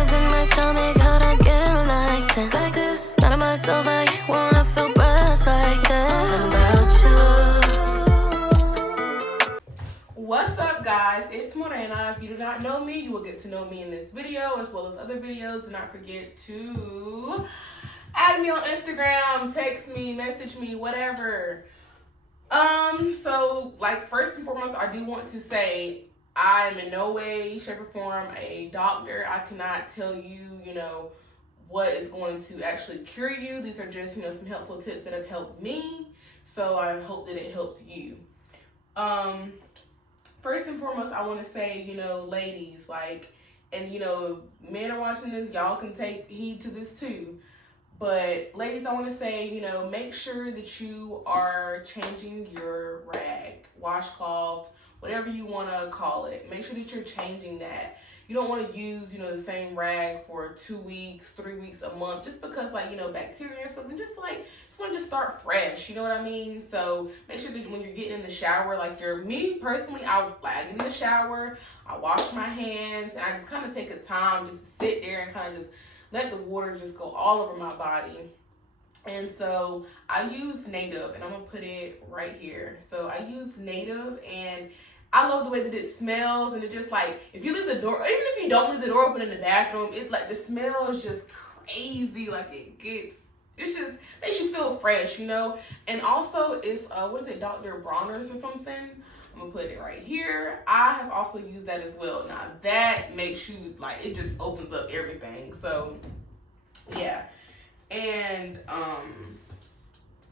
tremors in my stomach, how'd I get like this? Not of myself, I wanna feel breaths like this. About you. What's up, guys? It's Morena. If you do not know me, you will get to know me in this video as well as other videos. Do not forget to add me on Instagram, text me, message me, whatever. So, like, first and foremost, I do want to say I am in no way, shape, or form a doctor. I cannot tell you, what is going to actually cure you. These are just, some helpful tips that have helped me. So I hope that it helps you. First and foremost, I want to say, ladies, men are watching this, y'all can take heed to this too. But ladies, I want to say, make sure that you are changing your rag, washcloth, whatever you want to call it. Make sure that you're changing that. You don't want to use, the same rag for 2 weeks, 3 weeks, a month, just because, bacteria and something. Just want to start fresh. You know what I mean? So make sure that when you're getting in the shower, me personally, I get in the shower, I wash my hands, and I just kind of take a time just to sit there and kind of just let the water just go all over my body. And so I use Native, and I'm going to put it right here. So I use Native, and I love the way that it smells, and it just if you leave the door, even if you don't leave the door open in the bathroom, it the smell is just crazy. It just makes you feel fresh, And also it's Dr. Bronner's or something. I'm gonna put it right here. I have also used that as well. Now that makes you it just opens up everything. So yeah, and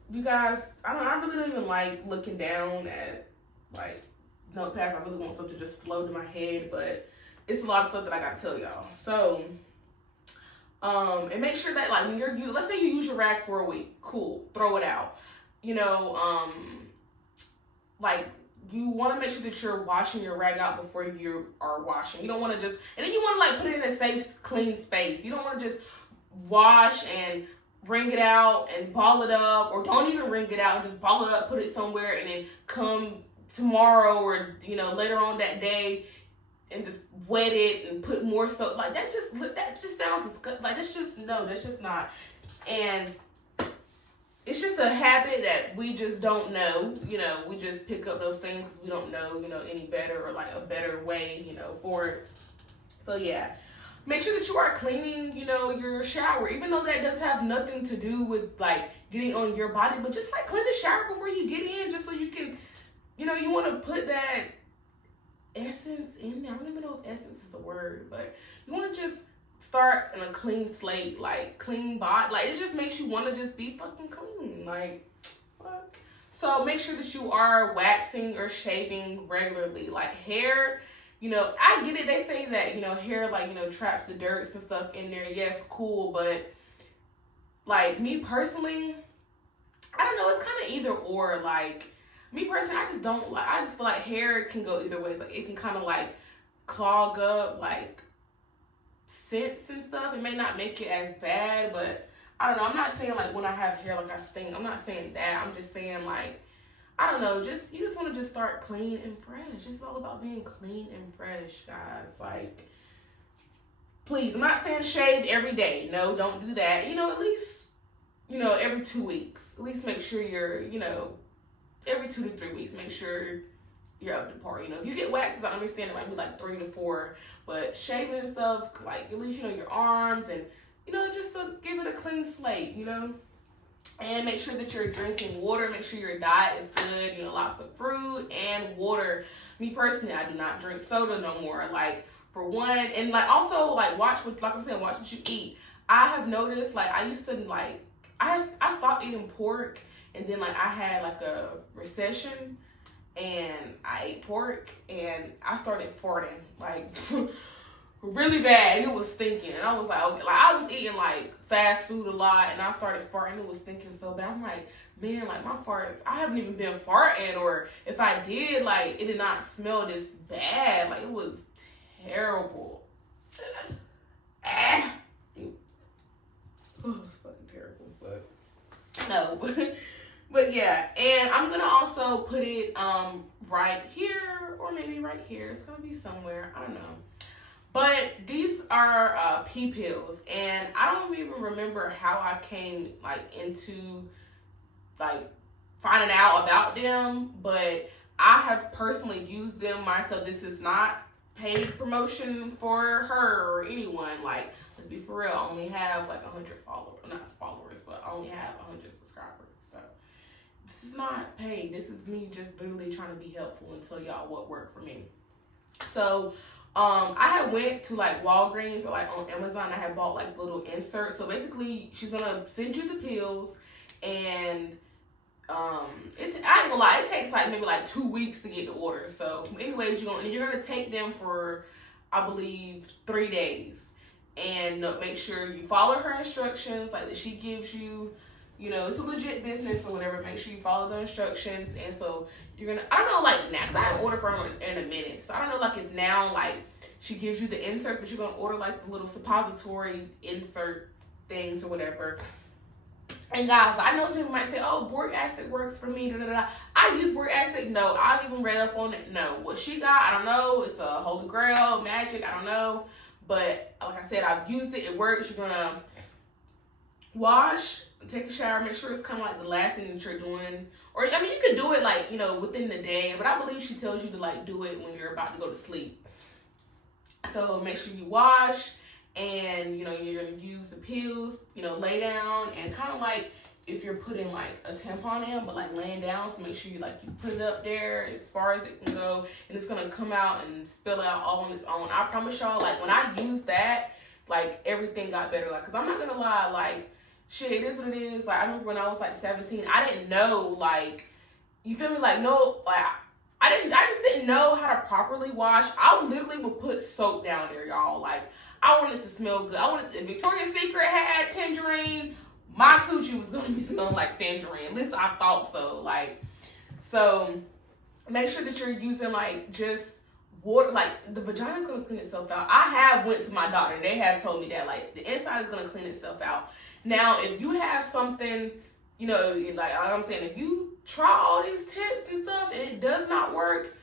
you guys, I really don't even like looking down at notepads. I really want stuff to just flow to my head, but it's a lot of stuff that I gotta tell y'all. So, and make sure that when let's say you use your rag for a week, cool, throw it out. You want to make sure that you're washing your rag out before you are washing. You don't want to and then you want to put it in a safe, clean space. You don't want to just wash and wring it out and ball it up, or don't even wring it out and just ball it up, put it somewhere, and then come tomorrow or later on that day and just wet it and put more soap. That just sounds disgusting. That's just not. And it's just a habit that we just don't know. We just pick up those things because we don't know any better, or a better way for it. So yeah, make sure that you are cleaning your shower, even though that does have nothing to do with getting on your body, but just clean the shower before you get in, just so you can you want to put that essence in there. I don't even know if essence is the word, but you want to just start in a clean slate, clean body. It just makes you want to just be fucking clean. What? So make sure that you are waxing or shaving regularly. Hair, I get it. They say that, hair, traps the dirt and stuff in there. Yes, cool. But, me personally, I don't know. It's kind of either or. Me personally, I just don't I just feel like hair can go either way. It can kind of clog up scents and stuff. It may not make it as bad, but I don't know. I'm not saying when I have hair I stink. I'm not saying that. I'm just saying I don't know. You just want to just start clean and fresh. It's all about being clean and fresh, guys. Please, I'm not saying shave every day. No, don't do that. At least every 2 weeks. At least make sure you're every 2 to 3 weeks, make sure you're up to par. If you get waxes, I understand it might be 3 to 4, but shaving and stuff, at least, your arms and, just to give it a clean slate, And make sure that you're drinking water. Make sure your diet is good, lots of fruit and water. Me personally, I do not drink soda no more. For one, and also watch what, I'm saying, watch what you eat. I have noticed, I used to, I stopped eating pork. And then, I had, a recession, and I ate pork, and I started farting, really bad, and it was stinking. And I was okay, I was eating, fast food a lot, and I started farting, and it was stinking so bad. I'm man, my farts, I haven't even been farting, or if I did, it did not smell this bad. It was terrible. It was fucking terrible, but no. But yeah, and I'm gonna also put it right here, or maybe right here. It's gonna be somewhere, I don't know. But these are pee pills, and I don't even remember how I came like into like finding out about them, but I have personally used them myself. This is not paid promotion for her or anyone. Like, let's be for real, I only have like 100 followers, not followers, but I only have 100 subscribers. So this is not paid. This is me just literally trying to be helpful and tell y'all what worked for me. So I had went to like Walgreens or like on Amazon. I had bought like little inserts. So basically, she's gonna send you the pills, and I ain't gonna lie, it takes like maybe like 2 weeks to get the order. So anyways, you're gonna take them for, I believe, 3 days, and make sure you follow her instructions like that she gives you. You know, it's a legit business or whatever. Make sure you follow the instructions. And so you're gonna, I don't know, like now, 'cause I haven't ordered from her in a minute. So I don't know, like if now, like she gives you the insert, but you're gonna order like the little suppository insert things or whatever. And guys, I know some people might say, oh, boric acid works for me, da da da. I use boric acid. No, I've even read up on it. No, what she got, I don't know. It's a holy grail, magic, I don't know. But like I said, I've used it, it works. You're gonna wash, take a shower, make sure it's kind of like the last thing that you're doing. Or, I mean, you could do it like, you know, within the day, but I believe she tells you to like do it when you're about to go to sleep. So make sure you wash, and, you know, you're going to use the pills, you know, lay down, and kind of like if you're putting like a tampon in, but like laying down, so make sure you like you put it up there as far as it can go, and it's going to come out and spill out all on its own. I promise y'all, like when I used that, like everything got better. Like, cause I'm not going to lie, like, shit, it is what it is. Like, I remember when I was like 17, I didn't know, like, you feel me? Like, no, like, I just didn't know how to properly wash. I literally would put soap down there, y'all. Like, I wanted to smell good. I wanted, if Victoria's Secret had tangerine, my coochie was gonna be smelling like tangerine. At least I thought so. Like, so make sure that you're using like just water. Like, the vagina's gonna clean itself out. I have went to my doctor and they have told me that like the inside is gonna clean itself out. Now, if you have something, you know, like I'm saying, if you try all these tips and stuff and it does not work,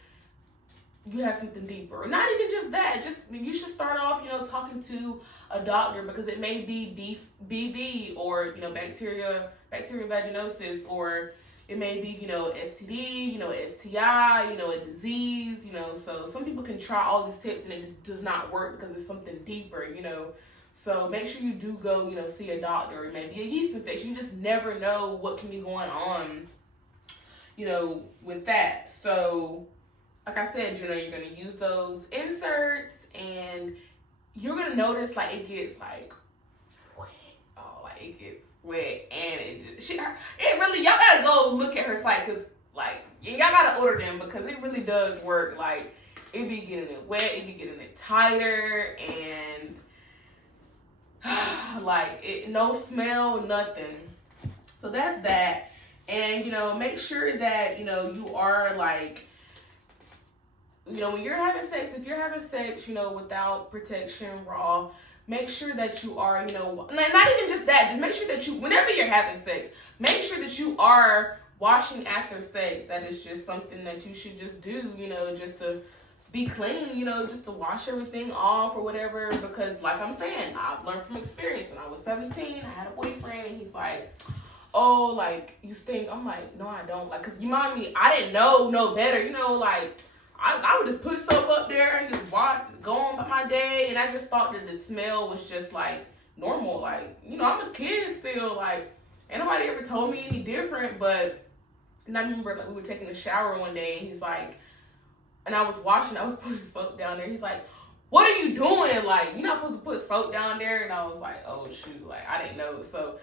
you have something deeper. Not even just that. Just, you should start off, you know, talking to a doctor, because it may be BV, or, you know, bacterial vaginosis, or it may be, you know, STD, you know, STI, you know, a disease, you know. So some people can try all these tips and it just does not work because it's something deeper, you know. So make sure you do go, you know, see a doctor. It may be a yeast infection. You just never know what can be going on, you know, with that. So, like I said, you know, you're going to use those inserts, and you're going to notice, like, it gets, like, wet. Oh, like, it gets wet, and it just, it really, y'all got to go look at her site, because, like, y'all got to order them, because it really does work. Like, it be getting it wet, it be getting it tighter, and like, it, no smell, nothing. So that's that. And, you know, make sure that, you know, you are like, you know, when you're having sex, if you're having sex, you know, without protection, raw, make sure that you are, you know, not even just that, just make sure that you, whenever you're having sex, make sure that you are washing after sex. That is just something that you should just do, you know, just to be clean, you know, just to wash everything off or whatever. Because like I'm saying, I've learned from experience. When I was 17, I had a boyfriend, and he's like, oh, like, you stink. I'm like, no, I don't. Like, because you mind me, I didn't know no better, you know, like, I would just put soap up there and just go on by my day, and I just thought that the smell was just like normal. Like, you know, I'm a kid still. Like, ain't nobody ever told me any different. But, and I remember, like, we were taking a shower one day, and he's like, and I was putting soap down there. He's like, what are you doing? Like, you're not supposed to put soap down there. And I was like, oh shoot, like, I didn't know. So,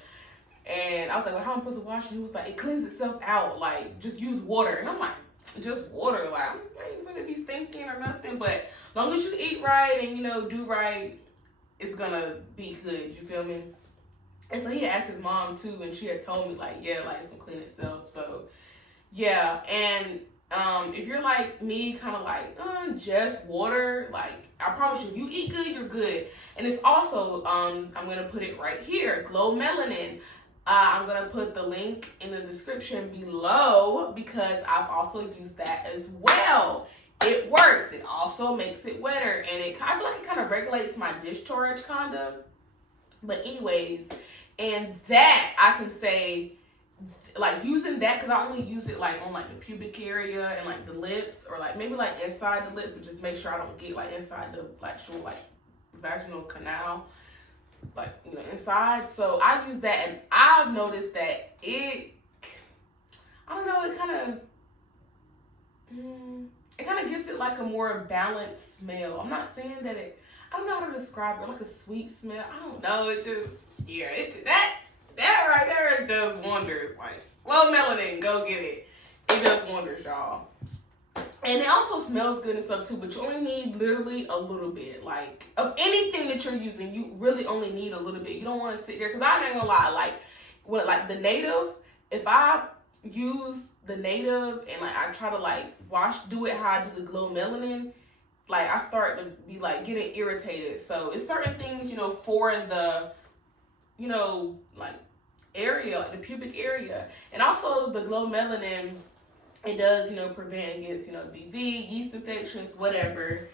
and I was like, well, how am I supposed to wash it? He was like, it cleans itself out. Like, just use water. And I'm like, just water? Like, I ain't gonna be stinking or nothing. But as long as you eat right and, you know, do right, it's gonna be good. You feel me? And so he asked his mom too, and she had told me, like, yeah, like, it's gonna clean itself. So yeah. And if you're like me, kind of like just water, like, I promise you, if you eat good, you're good. And it's also I'm gonna put it right here, Glow Melanin. I'm gonna put the link in the description below, because I've also used that as well. it works. It also makes it wetter, and I feel like it kind of regulates my discharge, kind of. But anyways, and that I can say, like using that, because I only use it like on like the pubic area and like the lips, or like maybe like inside the lips, but just make sure I don't get like inside the actual like vaginal canal, like, you know, inside. So I use that, and I've noticed that it, I don't know, it kind of gives it like a more balanced smell. I'm not saying that I don't know how to describe it, like a sweet smell. I don't know. It just, yeah, that right there does wonders. Like, well, melanin, go get it. It does wonders, y'all. And it also smells good and stuff too, but you only need literally a little bit. Like, of anything that you're using, you really only need a little bit. You don't want to sit there, because I'm not gonna lie, like, what, like the native, if I use the native and like I try to like do it how I do the glow melanin, like I start to be like getting irritated. So it's certain things, you know, for the, you know, like area, like the pubic area. And also the glow melanin, it does, you know, prevent against, you know, BV, yeast infections, whatever.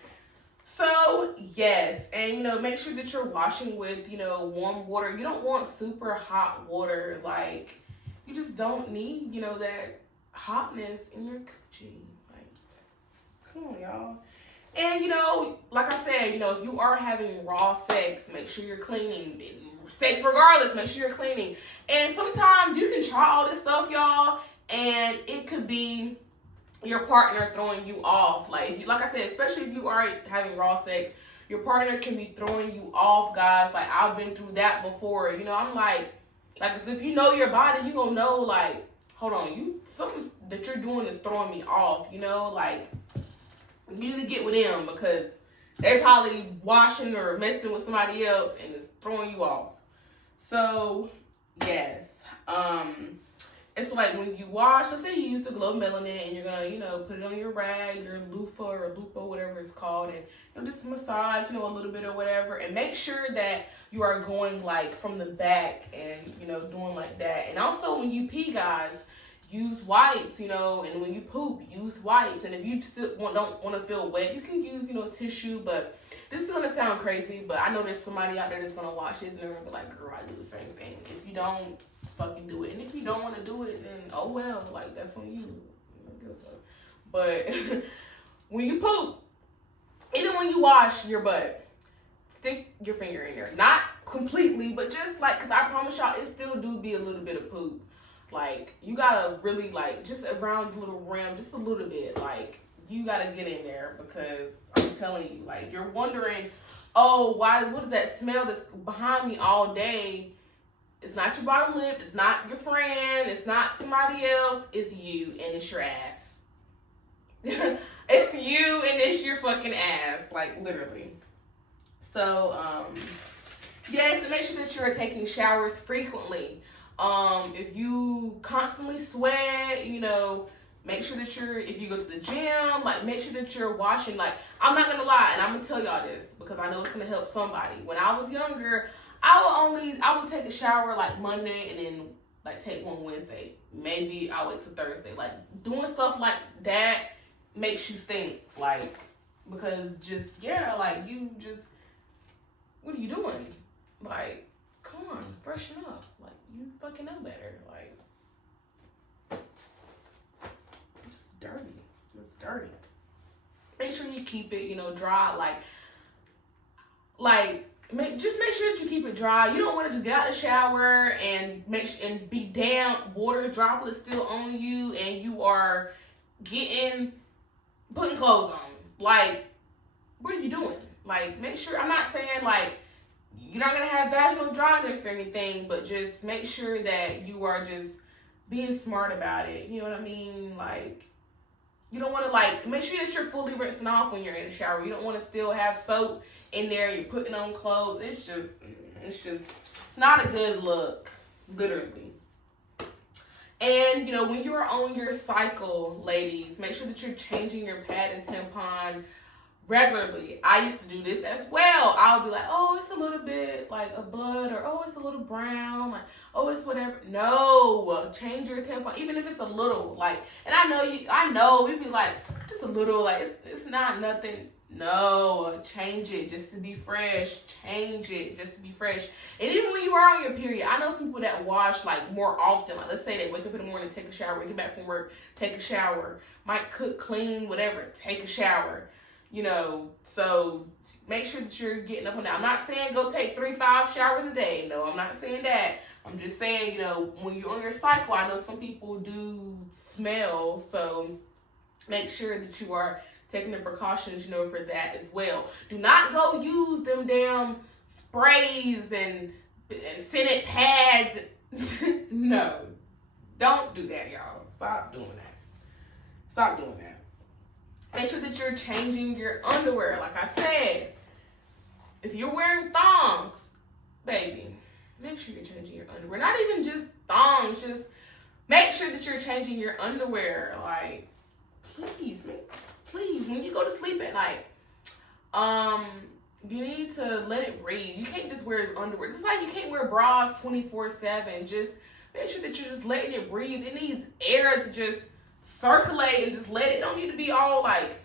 So yes, and you know, make sure that you're washing with, you know, warm water. You don't want super hot water. Like, you just don't need, you know, that hotness in your coochie. Like, come on, y'all. And you know, like I said, you know, if you are having raw sex, make sure you're cleaning. Sex regardless, make sure you're cleaning. And sometimes you can try all this stuff, y'all, and it could be your partner throwing you off. Like, if you, like I said, especially if you are having raw sex, your partner can be throwing you off, guys. Like, I've been through that before. You know, I'm like if you know your body, you gonna know, like, hold on, something that you're doing is throwing me off. You know, like, you need to get with them, because they're probably washing or messing with somebody else and it's throwing you off. So yes, and so like when you wash, let's say you use the glow melanin and you're gonna, you know, put it on your rag, your loofah or lupa, whatever it's called, and you know, just massage, you know, a little bit or whatever, and make sure that you are going like from the back and, you know, doing like that. And also when you pee, guys, use wipes, you know, and when you poop, use wipes. And if you still don't want to feel wet, you can use, you know, tissue. But this is gonna sound crazy, but I know there's somebody out there that's gonna watch this and they're gonna be like, girl, I do the same thing. If you don't, fucking do it. And if you don't want to do it, then oh well, like, that's on you. But when you poop, even when you wash your butt, stick your finger in there. Not completely, but just like, because I promise y'all, it still do be a little bit of poop. Like, you gotta really, like, just around the little rim, just a little bit. Like, you gotta get in there, because I'm telling you, like, you're wondering, oh, what is that smell that's behind me all day? It's not your bottom lip, it's not your friend, it's not somebody else, it's you, and it's your ass. It's you, and it's your fucking ass, like, literally. So, yes, and make sure that you're taking showers frequently. If you constantly sweat, you know, make sure that if you go to the gym, like, make sure that you're washing. Like, I'm not gonna lie, and I'm gonna tell y'all this, because I know it's gonna help somebody. When I was younger, I would take a shower like Monday and then like take one Wednesday. Maybe I'll wait till Thursday. Like, doing stuff like that makes you stink. Like, because just, yeah, like, you just, what are you doing? Like, come on, freshen up. Like, you fucking know better. Like, just dirty. Just dirty. Make sure you keep it, you know, dry. Just make sure that you keep it dry. You don't want to just get out of the shower and be damp, water droplets still on you, and you are putting clothes on. Like, what are you doing? Like, make sure, I'm not saying like you're not gonna have vaginal dryness or anything, but just make sure that you are just being smart about it. You know what I mean? Like, you don't want to, like, make sure that you're fully rinsing off when you're in the shower. You don't want to still have soap in there and you're putting on clothes. It's not a good look, literally. And, you know, when you are on your cycle, ladies, make sure that you're changing your pad and tampon regularly. I used to do this as well. I would be like, oh, it's a little bit like a blood, or oh, it's a little brown, like, oh, it's whatever. No, change your tampon, even if it's a little, like, and I know we'd be like, just a little, like, it's not nothing. No, change it just to be fresh. Change it just to be fresh. And even when you are on your period, I know people that wash like more often. Like, let's say they wake up in the morning, take a shower, get back from work, take a shower, might cook, clean, whatever, take a shower. You know, so make sure that you're getting up and down. I'm not saying go take 3-5 showers a day. No, I'm not saying that. I'm just saying, you know, when you're on your cycle, I know some people do smell, so make sure that you are taking the precautions, you know, for that as well. Do not go use them damn sprays and scented pads. No, don't do that, y'all. Stop doing that. Stop doing that. Make sure that you're changing your underwear. Like I said, if you're wearing thongs, baby, make sure you're changing your underwear. Not even just thongs, just make sure that you're changing your underwear. Like, please, when you go to sleep at night, you need to let it breathe. You can't just wear underwear. Just like you can't wear bras 24/7. Just make sure that you're just letting it breathe. It needs air to just circulate and just let it. Don't need to be all like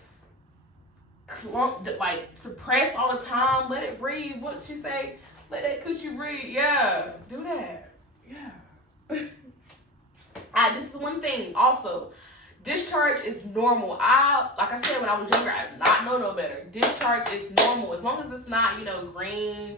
clumped, like suppressed all the time. Let it breathe. What did she say? Let that coochie breathe. Yeah, do that. Yeah. This is one thing also. Discharge is normal. Like I said, when I was younger, I did not know no better. Discharge is normal. As long as it's not, you know, green,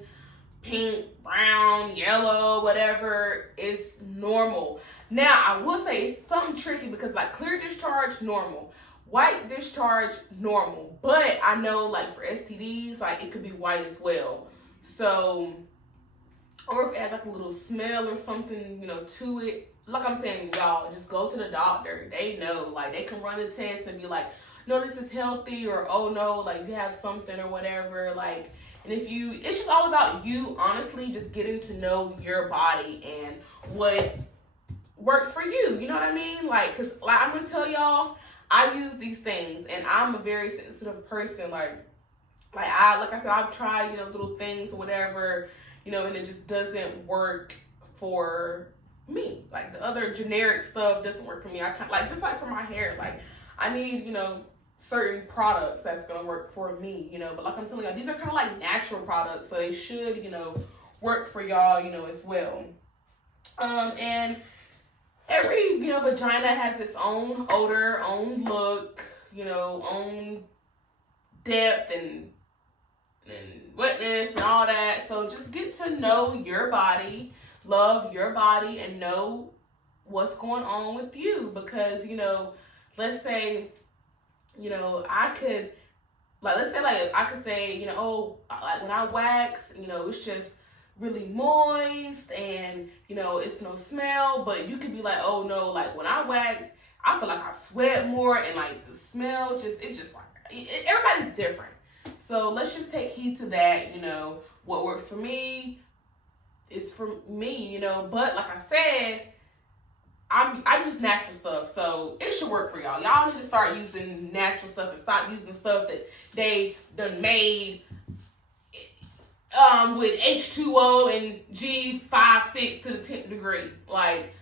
pink, brown, yellow, whatever, it's normal. Now, I will say it's something tricky because, like, clear discharge, normal. White discharge, normal. But I know, like, for STDs, like, it could be white as well. So, or if it has, like, a little smell or something, you know, to it. Like I'm saying, y'all, just go to the doctor. They know. Like, they can run a test and be like, no, this is healthy, or, oh, no, like, you have something or whatever. Like, and it's just all about you, honestly, just getting to know your body and what works for you. You know what I mean? Like, because like, I'm going to tell y'all, I use these things, and I'm a very sensitive person. Like I said, I've tried, you know, little things or whatever, you know, and it just doesn't work for me. Like, the other generic stuff doesn't work for me. I kind like, just like for my hair, like, I need, you know, certain products that's gonna work for me, you know. But like I'm telling y'all, these are kind of like natural products, so they should, you know, work for y'all, you know, as well. And every, you know, vagina has its own odor, own look, you know, own depth and wetness and all that. So just get to know your body, love your body, and know what's going on with you. Because, you know, let's say, you know, I could say, you know, oh, like when I wax, you know, it's just really moist and, you know, it's no smell. But you could be like, oh no, like when I wax, I feel like I sweat more, and like the smell, everybody's different. So let's just take heed to that. You know, what works for me is for me, you know. But like I said, I use natural stuff, so it should work for y'all. Y'all need to start using natural stuff and stop using stuff that they done made with H2O and G5-6 to the 10th degree. Like,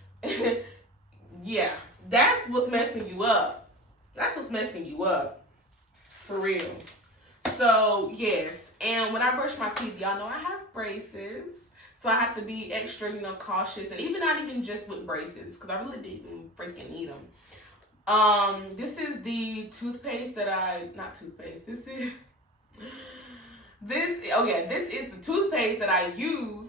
yeah, that's what's messing you up. That's what's messing you up. For real. So, yes. And when I brush my teeth, y'all know I have braces. So I have to be extra, you know, cautious. And even not even just with braces, because I really didn't freaking need them. This is the toothpaste this is the toothpaste that I use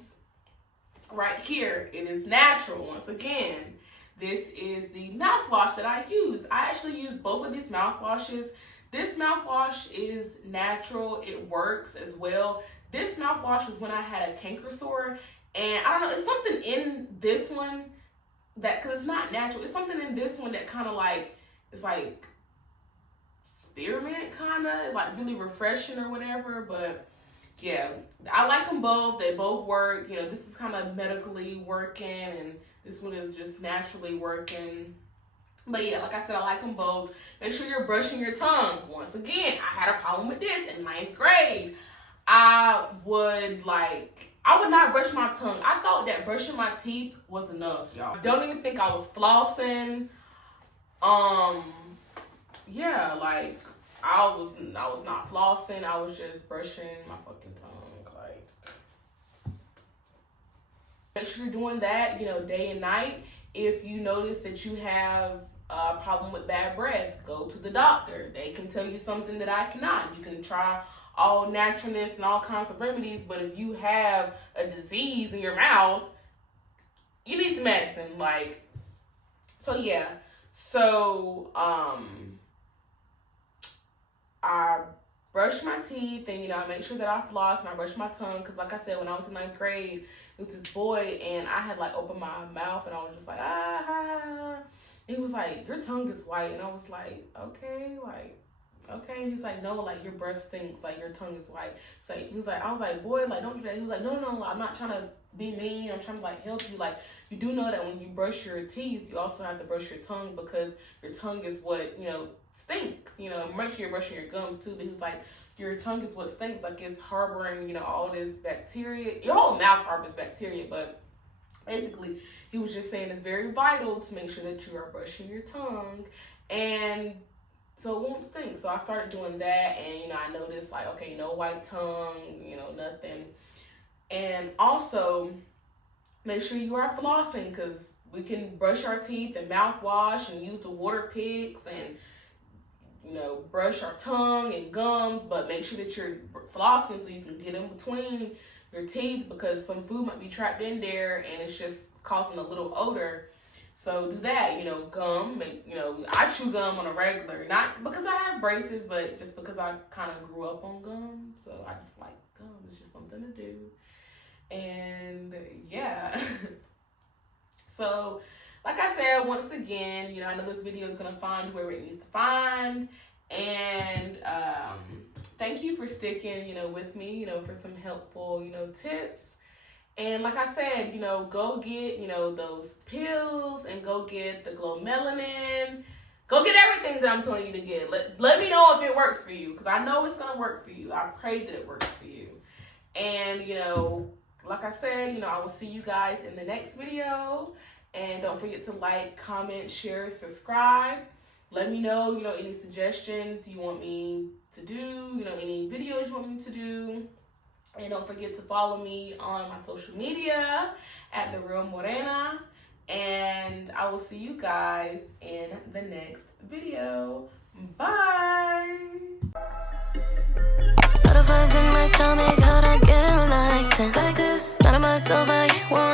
right here. It is natural, once again. This is the mouthwash that I use. I actually use both of these mouthwashes. This mouthwash is natural. It works as well. This mouthwash was when I had a canker sore, and I don't know, it's something in this one that, because it's not natural, it's something in this one that kind of like, it's like spearmint kind of, like really refreshing or whatever. But yeah, I like them both. They both work. You know, this is kind of medically working, and this one is just naturally working. But yeah, like I said, I like them both. Make sure you're brushing your tongue. Once again, I had a problem with this in 9th grade. I would not brush my tongue. I thought that brushing my teeth was enough, y'all. Don't even think I was flossing. Yeah, like I was not flossing. I was just brushing my fucking tongue. Like, make sure you're doing that, day and night. If you notice that you have a problem with bad breath, go to the doctor. They can tell you something that I cannot. You can try all naturalness and all kinds of remedies, but if you have a disease in your mouth, you need some medicine. So yeah. So I brush my teeth, and I make sure that I floss, and I brush my tongue, because like I said, when I was in 9th grade, it was this boy, and I had opened my mouth, and I was just like, ah. He was like, your tongue is white, and I was like, okay, okay. He's like, no, your breath stinks, your tongue is white. I was like, boy, don't do that. He was like, no, I'm not trying to be mean. I'm trying to help you. You do know that when you brush your teeth, you also have to brush your tongue, because your tongue is what, stinks. Make sure you're brushing your gums too. But he was like, your tongue is what stinks. It's harboring, all this bacteria. Your whole mouth harbors bacteria, but basically, he was just saying it's very vital to make sure that you are brushing your tongue, and so it won't stink. So I started doing that, and I noticed okay, no white tongue, nothing. And also, make sure you are flossing, because we can brush our teeth and mouthwash and use the water picks and brush our tongue and gums, but make sure that you're flossing so you can get in between your teeth, because some food might be trapped in there and it's just causing a little odor. So do that, gum. I chew gum on a regular, not because I have braces, but just because I kind of grew up on gum. So I just like gum. It's just something to do. And yeah. So, like I said, once again, I know this video is going to find whoever it needs to find. And thank you for sticking, with me, for some helpful, tips. And like I said, go get, those pills, and go get the Glow Melanin. Go get everything that I'm telling you to get. Let me know if it works for you, because I know it's going to work for you. I pray that it works for you. And, like I said, I will see you guys in the next video. And don't forget to like, comment, share, subscribe. Let me know, any suggestions you want me to do, any videos you want me to do. And don't forget to follow me on my social media at The Real Morena. And I will see you guys in the next video. Bye. Butterflies in my stomach, how'd I get like this? Not of myself, I want